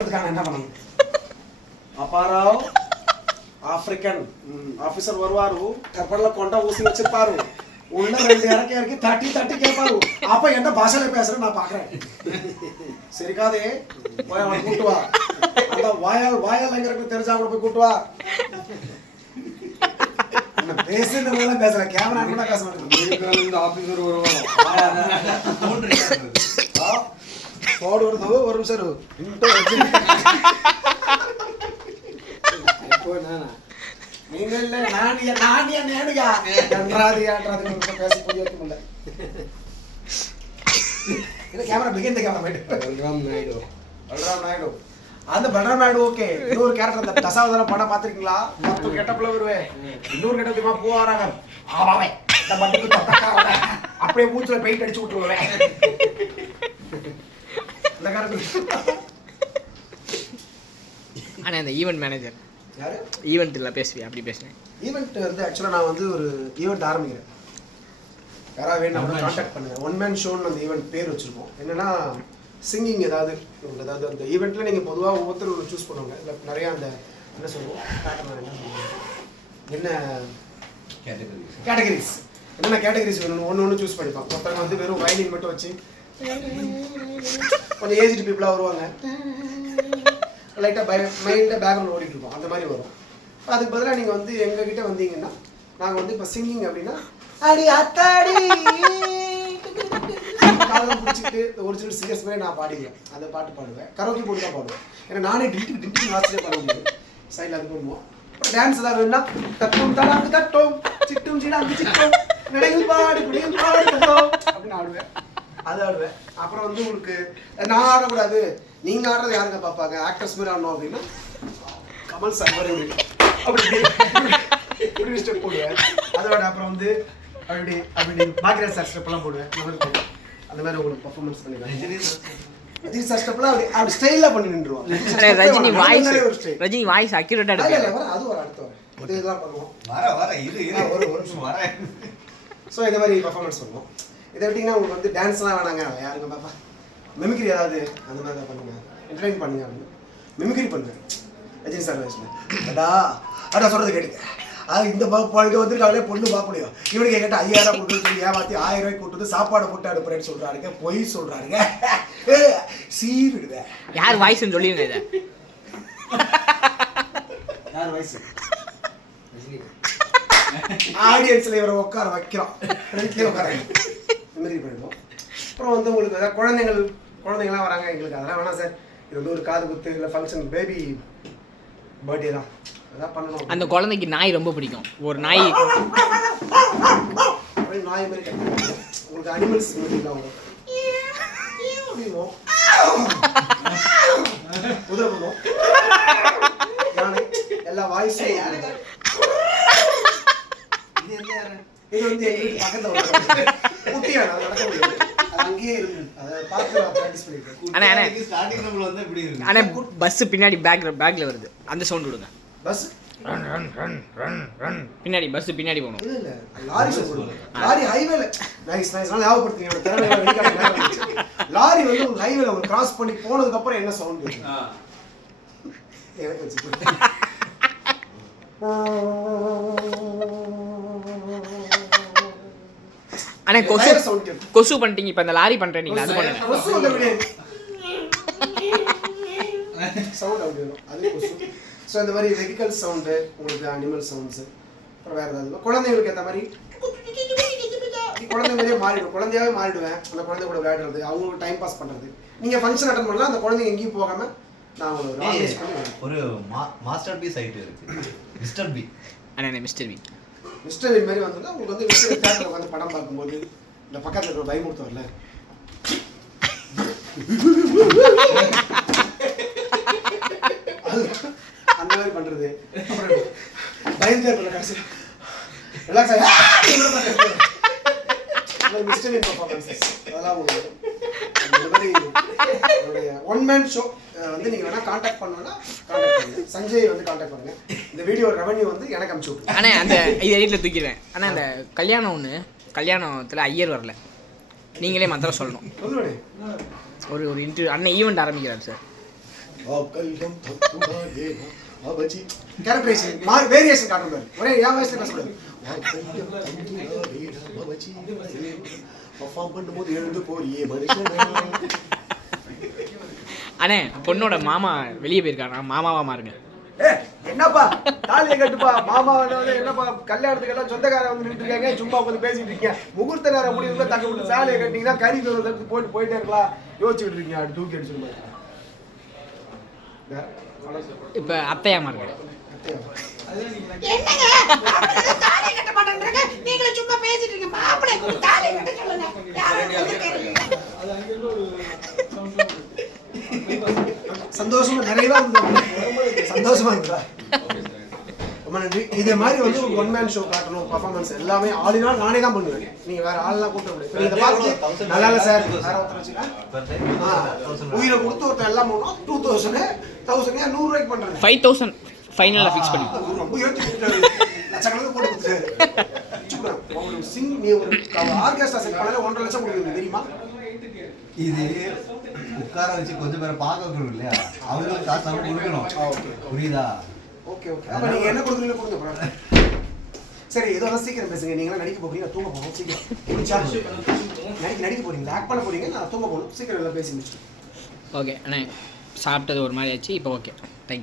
அதுக்காக என்ன பண்ணணும் అపారావు ఆఫ్రికన్ ఆఫీసర్ வருவாரு கப்பல்ல கொண்ட ஊசி வச்சிருப்பாரு உள்ள ரெண்டு இறக்கி இறக்கி தட்டி தட்டி கேட்பாரு அப்ப என்ன பாஷையில பேசுறேன் நான் பாக்குறேன் சரிக்காதே போய் அவனை கூட்டு வா அந்த வாயால் வாயால் எங்க இருக்கு தெரிஞ்சா கூட போய் கூட்டு வா என்ன பேசுறது பேசல கேமரா கூட பேச மாட்டேன் இந்த ஆபீசர் வருவாங்க கோடு வருது ஒரு நிமிஷம் நீங்க இல்ல நானியா நானியா நேனுகா என்றாது என்றாது கேமரா பிகின் கேமரா மேடு நாயுடு. பல்ராம் நாயுடு. அந்த பல்ராம் நாயுடு ஓகே. இன்னொரு கேரக்டர் அந்த தசாவதாரம் படம் பாத்திருக்கீங்களா மொத்த கெட்டப்ல வருவேன். இன்னொரு கெட்டப்ல போவாராங்க ஆமாவே இந்த அப்படியே மூச்சுல பெயிண்ட் அடிச்சு விட்டுருவேன். ஆனால் அந்த ஈவெண்ட் மேனேஜர் யாரு? ஈவெண்ட்டில் பேசுவேன் அப்படி பேசினேன். ஈவெண்ட் வந்து ஆக்சுவலாக நான் வந்து ஒரு ஈவெண்ட் ஆரம்பிக்கிறேன். யாராவது வேணும் காண்டாக்ட் பண்ணுங்க. ஒன் மேன் ஷோன்னு அந்த ஈவெண்ட் பேர் வச்சுருக்கோம். என்னன்னா சிங்கிங் ஏதாவது உங்களுக்கு ஏதாவது அந்த ஈவெண்ட்டில் நீங்கள் பொதுவாக ஒவ்வொருத்தரும் சூஸ் பண்ணுவாங்க. இல்லை நிறையா அந்த என்ன சொல்லுவோம்? என்ன என்ன? கேட்டகரிஸ் என்னென்ன கேட்டகரிஸ் வேணும் ஒன்று ஒன்று சூஸ் பண்ணிப்பாங்க. ஒருத்தவங்க வந்து வெறும் வயலின் மட்டும் வச்சு கொஞ்சம் ஏஜ்டு பீப்புளாக வருவாங்க. லைட்டாக பய மைண்டாக பேக்ரவுண்ட் ஓடிட்டு இருப்போம் அந்த மாதிரி வரும். அதுக்கு பதிலாக நீங்கள் வந்து எங்ககிட்ட வந்தீங்கன்னா நாங்கள் வந்து இப்போ சிங்கிங் அப்படின்னா அடி அத்தாடி! காதெல்லாம் பிடிச்சிக்கிட்டு ஒரிஜினல் சிங்கர்ஸ் மாதிரி நான் பாடிடுவேன் அந்த பாட்டு பாடுவேன். கரோக்கி போட்டு தான் பாடுவேன். ஏன்னா நானே டிட்டு டிட்டு வாசிச்சே பாட முடியும் சைடில் அது பண்ணுவோம். டான்ஸ் ஏதாவது வேணும்னா தட்டும் தடாங்கு தட்டும் சிட்டும் சீடாங்கு சிட்டும் நடையில் பாடு குடியில் பாடு அப்படின்னு ஆடுவேன். அது ஆடுவேன். அப்புறம் வந்து உங்களுக்கு நான் ஆடக்கூடாது. நீங்க ஆடுறது யாருங்க பார்ப்பாங்க? ஆக்டர்ஸ் மாதிரி ஆடணும் அப்படின்னா கமல் சார் மாதிரி அப்படி ஸ்டெப் போடுவேன். அதோட அப்புறம் வந்து அப்படி அப்படி பாக்கியராஜ் சார் ஸ்டெப்லாம் போடுவேன். அந்த மாதிரி போடுவேன். அந்த மாதிரி உங்களுக்கு பர்ஃபார்மன்ஸ் பண்ணிடுவேன் ரஜினி சார் ஸ்டெப்லாம் அப்படி அப்படி ஸ்டைலாக பண்ணி நின்றுவோம் ஆனால் ரஜினி வாய்ஸ் ரஜினி வாய்ஸ் அக்யூரேட்டாக வர, அது ஒரு அடுத்து இதெல்லாம் பண்ணுவோம். வர வர இரு ஒரு ஒரு நிமிஷம் வரேன் ஸோ இந்த மாதிரி பர்ஃபார்மன்ஸ் பண்ணுவோம். இதை விட்டிங்கன்னா உங்களுக்கு வந்து டான்ஸ்லாம் வேணாங்க. யாருங்க பாப்பா. மிமிக்ரி ஏதாவது அந்த மாதிரி தான் பண்ணுங்க. என்டர்டைன் பண்ணுங்க அப்படின்னு. மிமிக்ரி பண்ணுங்க. ரஜினி சார் வயசுல அடா அடா சொல்றது கேட்டுங்க அது இந்த பழக வந்துருக்காங்களே பொண்ணு பார்க்கலையும் இவனுக்கு கேட்ட ஐயாயிரம் கொடுத்து சொல்லி ஏமாத்தி ஆயிரம் ரூபாய் கொடுத்து சாப்பாடு போட்டு அனுப்புறேன்னு சொல்றாருங்க பொய் சொல்றாருங்க ஏ, சீவிடுவேன் யார் வாய்ஸ்ன்னு சொல்லிடுங்க இதை? யார் வயசு ஆடியன்ஸ்ல இவரை உட்கார வைக்கிறோம். ஃப்ரண்ட்லேயே உட்கார மிமிக்ரி பண்ணிடுவோம் அப்புறம் வந்து உங்களுக்கு ஏதாவது குழந்தைகள் குழந்தைங்களாம் வராங்க எங்களுக்கு அதெல்லாம் வேணாம் சார். இது வந்து ஒரு காது குத்து இல்லை ஃபங்க்ஷன் பேபி பர்த்டே தான். அதான் பண்ணணும். அந்த குழந்தைக்கு நாய் ரொம்ப பிடிக்கும். ஒரு நாய். நாய் மாதிரி. உங்களுக்கு அனிமல்ஸ் வரும். அப்படிவோம் குதிரை பண்ணுவோம் யானை எல்லா வாய்ஸும் இது வந்து பக்கத்துல ஒரு குட்டியான அது நடக்க முடியாது அது அங்கேயே இருக்கு அதை பார்த்து நான் ப்ராக்டிஸ் பண்ணிருக்கேன் அண்ணே, அண்ணே. ஸ்டார்டிங் நம்பர் வந்து இப்படி இருக்கு. ஆனால் பஸ்ஸு பின்னாடி பேக்ல பேக்ல வருது. அந்த சவுண்ட் விடுங்க. பஸ் பின்னாடி பஸ்ஸு பின்னாடி போகணும். இல்ல இல்ல. லாரி சொல்லுங்க லாரி ஹைவேல நைஸ் நைஸ் ஞாபகப்படுத்துங்க. என்னோட திறமை. லாரி வந்து ஹைவேல ஒரு கிராஸ் பண்ணி போனதுக்கு அப்புறம் என்ன சவுண்ட் எனக்கு வச்சு ஆனால் கொசு பண்ணிட்டீங்க இப்போ அந்த லாரி பண்ணுறீங்களா அது பண்ணுங்க கொசு வந்து சவுண்ட் அப்படி வரும் அது கொசு ஸோ இந்த மாதிரி வெஹிக்கல் சவுண்டு உங்களுக்கு அனிமல் சவுண்ட்ஸு அப்புறம் வேறு ஏதாவது குழந்தைங்களுக்கு ஏற்ற மாதிரி குழந்தை மாதிரியே மாறிடும் குழந்தையாவே மாறிடுவேன் அந்த குழந்தை கூட விளையாடுறது அவங்களுக்கு டைம் பாஸ் பண்ணுறது நீங்கள் ஃபங்க்ஷன் அட்டன் பண்ணலாம் அந்த குழந்தைங்க எங்கேயும் போகாமல் நான் விடுவேன். ஒரு மாஸ்டர் பி சைட் இருக்கு மிஸ்டர் பி அண்ணா மிஸ்டர் வி மிஸ்டர் வீல் மாதிரி வந்தோம்னா உங்களுக்கு வந்து மிஸ்டர் வீல் தேட்டரில் உட்காந்து படம் பார்க்கும்போது இந்த பக்கத்தில் இருக்கிற பயமுறுத்தம் வரல அது அந்த மாதிரி பண்றது அப்புறம் ரிலாக்ஸ் ஆகி மிஸ்டர் வீல் பர்ஃபார்மன்ஸஸ் அதெல்லாம் உங்களுக்கு ஒன் மேன் ஷோ வந்து நீங்கள் வேணால் காண்டாக்ட் பண்ணணும்னா காண்டாக்ட் பண்ணுங்க. சஞ்சய் வந்து காண்டாக்ட் பண்ணுங்க. இந்த வீடியோ ரெவன்யூ வந்து எனக்கு அனுப்பிச்சு விட்டுருங்க அண்ணா அந்த இது எடிட்டில் தூக்கிடுவேன். ஆனால் அந்த கல்யாணம் ஒன்று கல்யாணத்தில் ஐயர் வரல. நீங்களே மந்திரம் சொல்லணும். ஒரு ஒரு இன்டர்வியூ அண்ணன் ஈவெண்ட் ஆரம்பிக்கிறார் சார் அபஜி கேரக்டரைசேஷன் மாறு வேரியேஷன் காட்டணும் பாரு. ஒரே என் வயசுல பேசக்கூடாது. பர்ஃபார்ம் பண்ணும்போது எழுந்து போறியே மனுஷன். அண்ணே பொண்ணோட மாமா வெளியே போயிருக்காரா? மாமாவா மாறுங்க. என்னப்பா? தாலியை கட்டுப்பா. மாமா வந்து என்னப்பா? கல்யாணத்துக்கு எல்லாம் சொந்தக்காரன் வந்து நின்று இருக்காங்க. சும்மா உட்காந்து பேசிட்டு இருக்கீங்க. முகூர்த்த நேரம் முடியுதுல தக்க விட்டு சாலையை கட்டிங்கன்னா கறி தூரம் தட்டு போயிட்டு போயிட்டே இருக்கலாம். யோசிச்சுட்டு இருக்கீங்க தூக்கி அடிச்சிருமா இப்போ அத்தையா மாறுங்க சந்தோஷமா நிறைவா இருந்தா சந்தோஷமா இருந்தா ரொம்ப நன்றி இதே மாதிரி வந்து ஒரு ஒன் மேன் ஷோ காட்டணும் பர்ஃபார்மன்ஸ் எல்லாமே ஆளினால் நானே தான் பண்ணுவேன். நீங்க வேற ஆள்லாம் கூட்ட முடியாது. இதை பார்த்துட்டு நல்லா இல்லை சார்? வேற ஒருத்தர் உயிரை கொடுத்து ஒருத்தன் எல்லாம் பண்ணோம் டூ தௌசண்ட் தௌசண்ட் நூறு ரூபாய்க்கு பண்றேன். ஃபைவ் தௌசண்ட் ஃபைனலாக ஃபிக்ஸ் பண்ணி. ரொம்ப லட்சக்கணக்கில் போட்டு கொடுத்தாரு சும்மா, உங்களுக்கு சிங் நீ ஒரு ஆர்கெஸ்ட்ரா செட் பண்ணல ஒன்றரை லட்சம் கொடுக்குறது தெரியுமா? இது உட்கார வச்சு கொஞ்சம் பேரை பார்க்க வைக்கணும் இல்லையா? அவங்களுக்கு காசு அவங்க கொடுக்கணும். புரியுதா? Okay okay. அப்ப நீங்க என்ன கொடுக்குறீங்க கொடுங்க. சரி ஏதோ சீக்கிரம் பேசுங்க. நீங்களாம் நடிக்க போறீங்க நான் தூங்க போகணும். சீக்கிரம். நடிக்க நடிக்க போறீங்க. ஆக்ட் பண்ண போறீங்க. நான் தூங்க போகணும். சீக்கிரம் எல்லாம் பேசி முடிச்சு ஓகே அண்ணே சாப்பிட்டது ஒரு மாதிரி ஆச்சு. இப்போ ஓகே. தேங்க்யூ